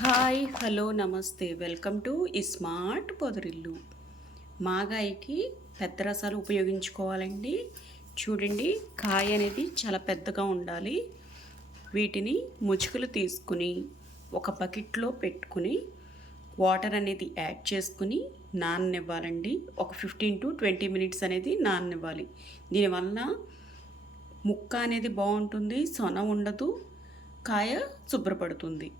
Hi hello నమస్తే. Welcome to ఈ smart పొదరిల్లు. మాగాయికి పెద్ద రసాలు ఉపయోగించుకోవాలండి. చూడండి కాయ అనేది చాలా పెద్దగా ఉండాలి. వీటిని ముచుకులు తీసుకుని ఒక బకెట్లో పెట్టుకుని వాటర్ అనేది యాడ్ చేసుకుని నాననివ్వాలండి. ఒక ఫిఫ్టీన్ టు ట్వంటీ మినిట్స్ అనేది నాననివ్వాలి. దీనివల్ల ముక్క అనేది బాగుంటుంది సొన ఉండదు కాయ శుభ్రపడుతుంది.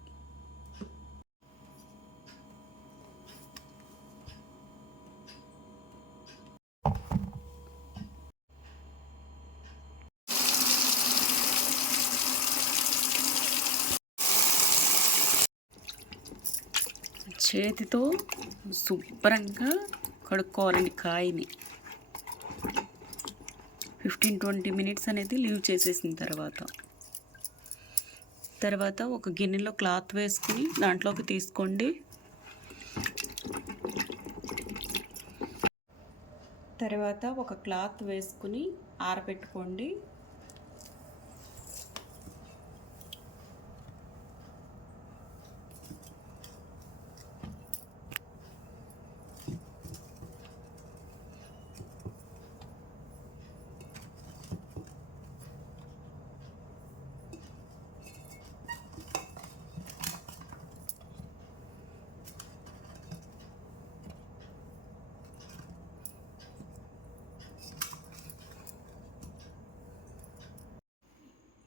చేతితో శుభ్రంగా కడుక్కోవాలండి కాయని. ఫిఫ్టీన్ ట్వంటీ మినిట్స్ అనేది లీవ్ చేసేసిన తర్వాత. తర్వాత ఒక గిన్నెలో క్లాత్ వేసుకుని దాంట్లోకి తీసుకోండి. తర్వాత ఒక క్లాత్ వేసుకుని ఆరబెట్టుకోండి.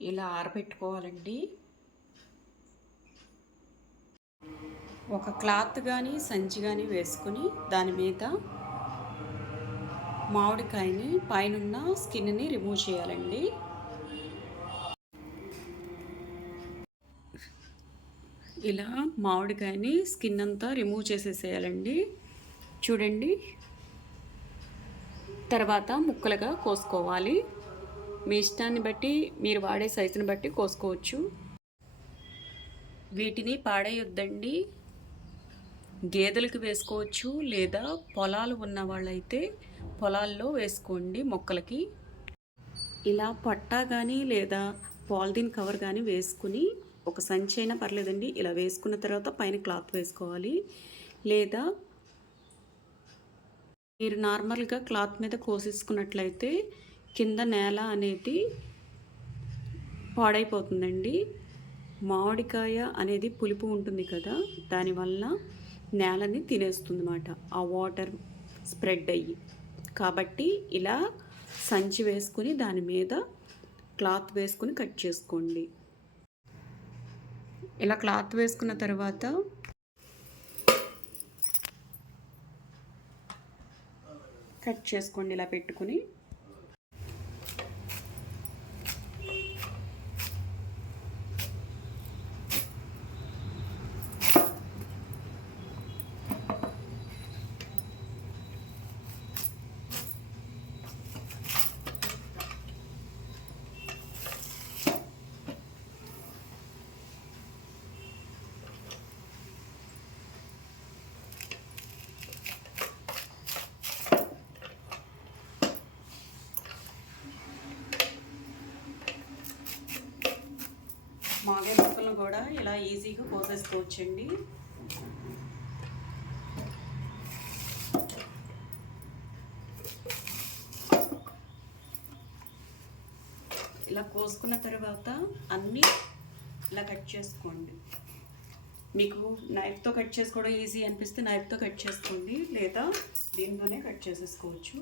ఇలా ఆరబెట్టుకోవాలండి. ఒక క్లాత్ కానీ సంచి కానీ వేసుకుని దాని మీద మామిడికాయని పైనున్న స్కిన్ని రిమూవ్ చేయాలండి. ఇలా మామిడికాయని స్కిన్ అంతా రిమూవ్ చేసేసేయాలండి. చూడండి. తర్వాత ముక్కలుగా కోసుకోవాలి. మీ ఇష్టాన్ని బట్టి మీరు వాడే సైజుని బట్టి కోసుకోవచ్చు. వీటిని పాడేయొద్దండి. గేదెలకు వేసుకోవచ్చు లేదా పొలాలు ఉన్న వాళ్ళైతే పొలాల్లో వేసుకోండి మొక్కలకి. ఇలా పట్టా కానీ లేదా పాలిథిన్ కవర్ కానీ వేసుకుని ఒక సంచి అయినా పర్లేదండి. ఇలా వేసుకున్న తర్వాత పైన క్లాత్ వేసుకోవాలి. లేదా మీరు నార్మల్గా క్లాత్ మీద కోసేసుకున్నట్లయితే కింద నేల అనేది పాడైపోతుందండి. మామిడికాయ అనేది పులుపు ఉంటుంది కదా దానివల్ల నేలని తినేస్తుంది అన్నమాట ఆ వాటర్ స్ప్రెడ్ అయ్యి. కాబట్టి ఇలా సంచి వేసుకుని దాని మీద క్లాత్ వేసుకుని కట్ చేసుకోండి. ఇలా క్లాత్ వేసుకున్న తర్వాత కట్ చేసుకోండి ఇలా పెట్టుకుని. కూడా ఇలా ఈజీగా కోసేసుకోవచ్చండి. ఇలా కోసుకున్న తర్వాత అన్నీ ఇలా కట్ చేసుకోండి. మీకు నైఫ్తో కట్ చేసుకోవడం ఈజీ అనిపిస్తే నైఫ్తో కట్ చేసుకోండి లేదా దీంతోనే కట్ చేసేసుకోవచ్చు.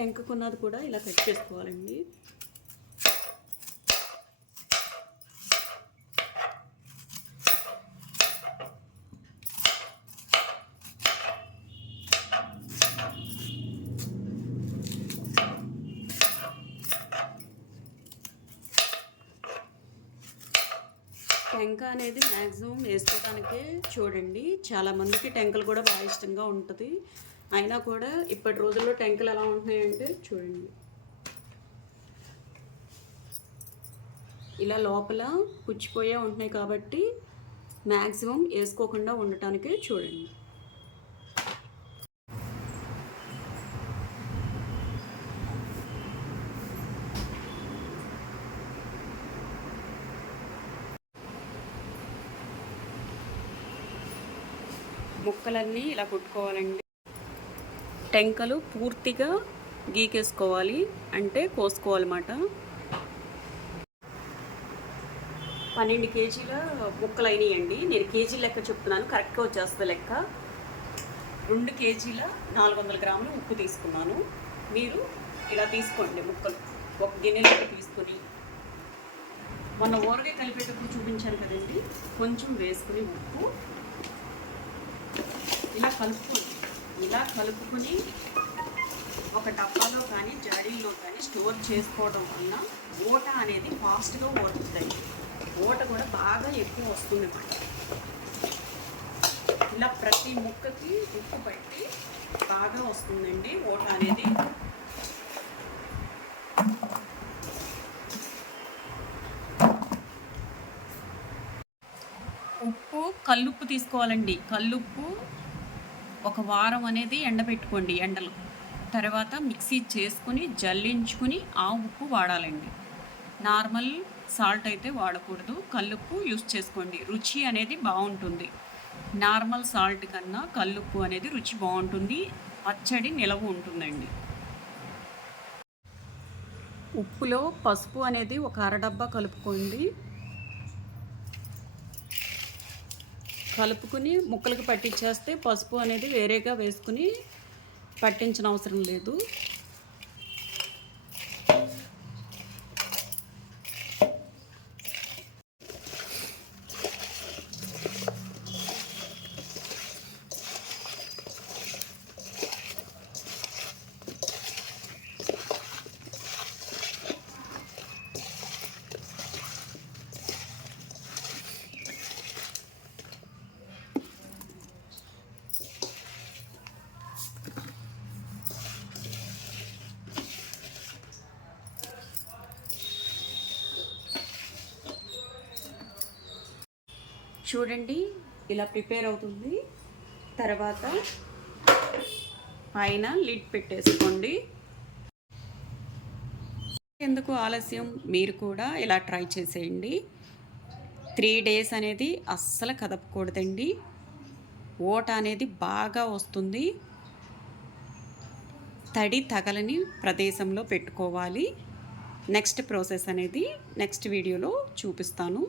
టెంకకున్నది కూడా ఇలా కట్ చేసుకోవాలండి. టెంక అనేది మ్యాక్సిమం వేసుకోవడానికే చూడండి. చాలామందికి టెంకలు కూడా బాగా ఇష్టంగా ఉంటుంది. అయినా కూడా ఇప్పటి రోజుల్లో టెంకులు ఎలా ఉంటున్నాయంటే చూడండి. ఇలా లోపల పుచ్చిపోయే ఉంటున్నాయి కాబట్టి మ్యాక్సిమం వేసుకోకుండా ఉండటానికే చూడండి. ముక్కలన్నీ ఇలా కుట్టుకోవాలండి. టెంకలు పూర్తిగా గీకేసుకోవాలి అంటే కోసుకోవాలన్నమాట. పన్నెండు కేజీల ముక్కలు అయినాయండి నేను కేజీ లెక్క చెప్తున్నాను. కరెక్ట్గా వచ్చేస్తుంది లెక్క. రెండు కేజీల నాలుగు వందల గ్రాములు ఉప్పు తీసుకున్నాను. మీరు ఇలా తీసుకోండి ముక్కలు. ఒక గిన్నెలోకి తీసుకొని. మొన్న ఊరగాయ కలిపేటప్పుడు చూపించాను కదండి. కొంచెం వేసుకుని ఉప్పు. ఇలా కలుపుకోండి. ఇలా కలుపుకొని ఒక డబ్బాలో కానీ జాడీల్లో కానీ స్టోర్ చేసుకోవడం వల్ల ఓట అనేది ఫాస్ట్గా ఓడుతుంది ఓట కూడా బాగా ఎక్కువ వస్తుంది అన్నమాట ఇలా ప్రతి ముక్కకి ఉప్పు పట్టి బాగా వస్తుందండి ఓట అనేది. ఉప్పు కల్లుప్పు తీసుకోవాలండి. కల్లుప్పు ఒక వారం అనేది ఎండబెట్టుకోండి ఎండలో. తర్వాత మిక్సీ చేసుకుని జల్లించుకుని ఆ ఉప్పు వాడాలండి. నార్మల్ సాల్ట్ అయితే వాడకూడదు. కల్లుప్పు యూస్ చేసుకోండి. రుచి అనేది బాగుంటుంది. నార్మల్ సాల్ట్ కన్నా కల్లుప్పు అనేది రుచి బాగుంటుంది. పచ్చడి నిలవ ఉంటుందండి. ఉప్పులో పసుపు అనేది ఒక అరడబ్బా కలుపుకోండి. కలుపుకుని ముక్కలకు పట్టించేస్తే పసుపు అనేది వేరేగా వేసుకుని పట్టించిన అవసరం లేదు. చూడండి ఇలా ప్రిపేర్ అవుతుంది. తర్వాత పైన లిడ్ పెట్టేసుకోండి. ఎందుకు ఆలస్యం? మీరు కూడా ఇలా ట్రై చేసేయండి. త్రీ డేస్ అనేది అస్సలు కదపకూడదండి. ఓట అనేది బాగా వస్తుంది. తడి తగలని ప్రదేశంలో పెట్టుకోవాలి. నెక్స్ట్ ప్రాసెస్ అనేది నెక్స్ట్ వీడియోలో చూపిస్తాను.